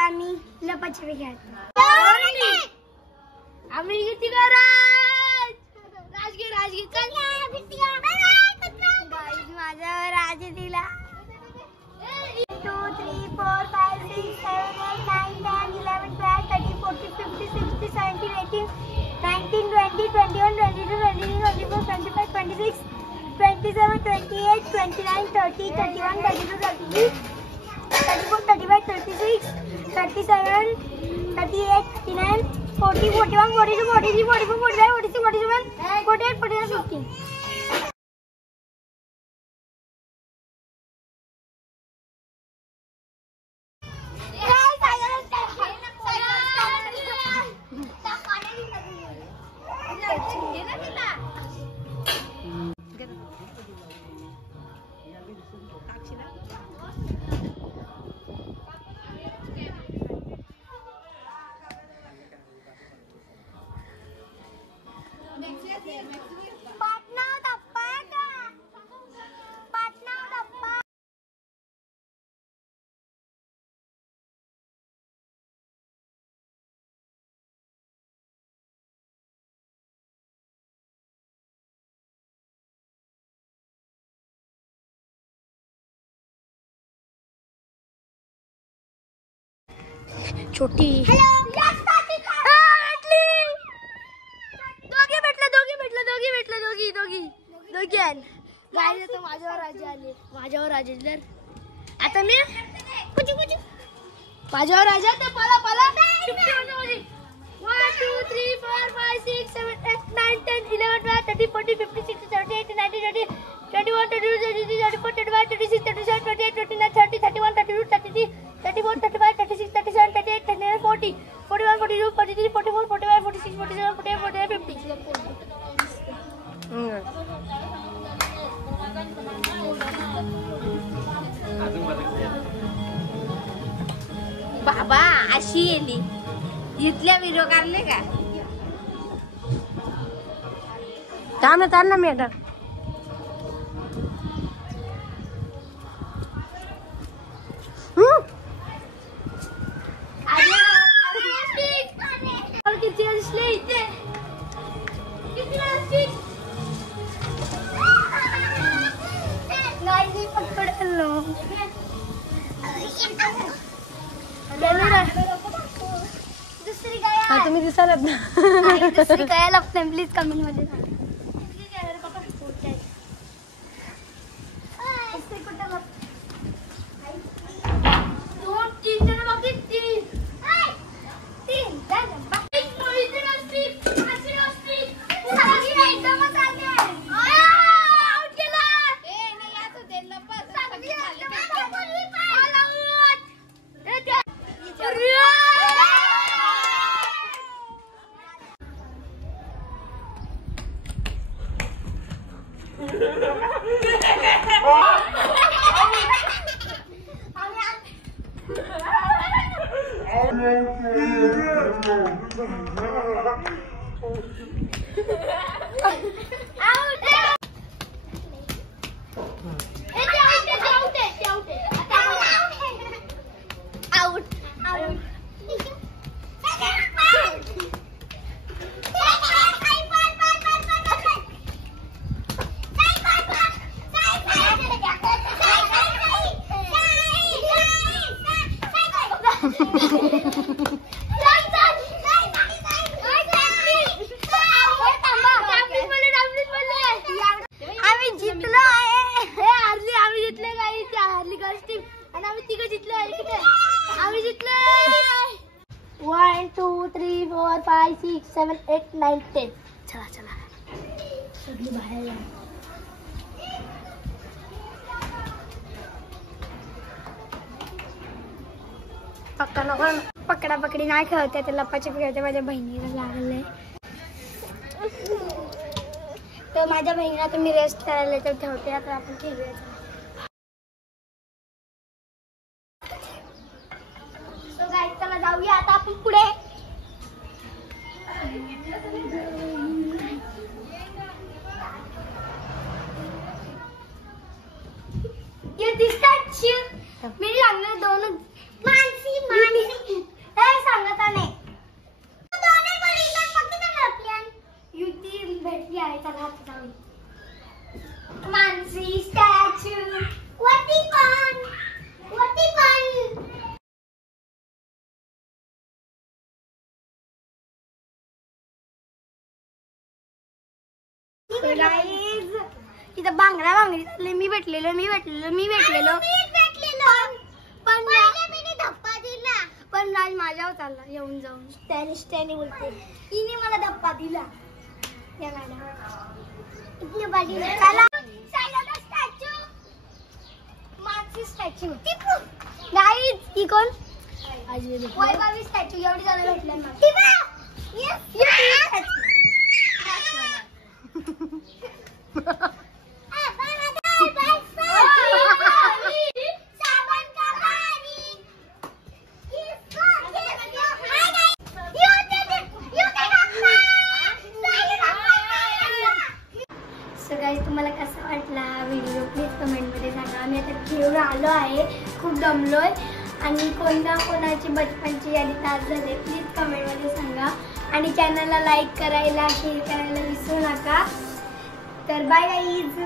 आता आम्ही लपाछपी खेळतो. आम्ही किती राजगीर चल गाईस माझ्यावर राज दिला. 1 2 3 4 5 6 7 8 9 10 11 12 13 14 15 16 17 18 19 20 21 22 23 24 25 26 27 28 29 30 31 32 33 34 35 36 37 38 39 40 41 42 43 44 45 46 47 48 49 50. छोटी गाडी तर माझ्यावर राजे आले. माझ्यावर राजे आता मी माझ्यावर राजा तर पाला 1 2 3 4 5 6 7 8 9 10 11 12 13 14 15 16 17 18 19 20 21 22 23 24 25 26 27 28 29 30 31 32 33 34 35 36 37 38 39 40 41 42 43 44 45 46 47 48 49 50. बाबा अशी येली इथल्या व्हिडिओ काढले का थांब ना मॅडम. तुम्ही दिसाल ना दुसरी काय लागते प्लीज कमेंट मध्ये सांगा. आम्ही जितले 1 2 3 4 5 6 7 8 9 10. चला चला सगळी बाहेर या. पकडा पकडी नाही खेळते ते लपाछपी खेळते. माझ्या बहिणीला लागले तर माझ्या बहिणीला तुम्ही रेस्ट करायला तर ठेवते. आता आपण खेळूया. सो गाइस चला जाऊया आता आपण पुढे. ये दिसतात मेरी लागणार दोन मानसी गाईज तिथं बांगडा बांगडी मी भेटलेलो पण राज माझ्यावर चालला येऊन जाऊन त्याने बोलते हिने मला धप्पा दिला या स्टॅच्यू गाईज ही कोण वैभवी स्टॅच्यू एवढी जण भेटले तुम्हाला कसा वाटला व्हिडिओ प्लीज कमेंट मध्ये सांगा. आम्ही आता घेऊन आलो आहे, खूप दमलोय आणि कोणाची बचपनची यादी तास झाले प्लीज कमेंट मध्ये सांगा आणि चॅनलला लाईक करायला शेअर करायला विसरू नका. तर बाय गाईज.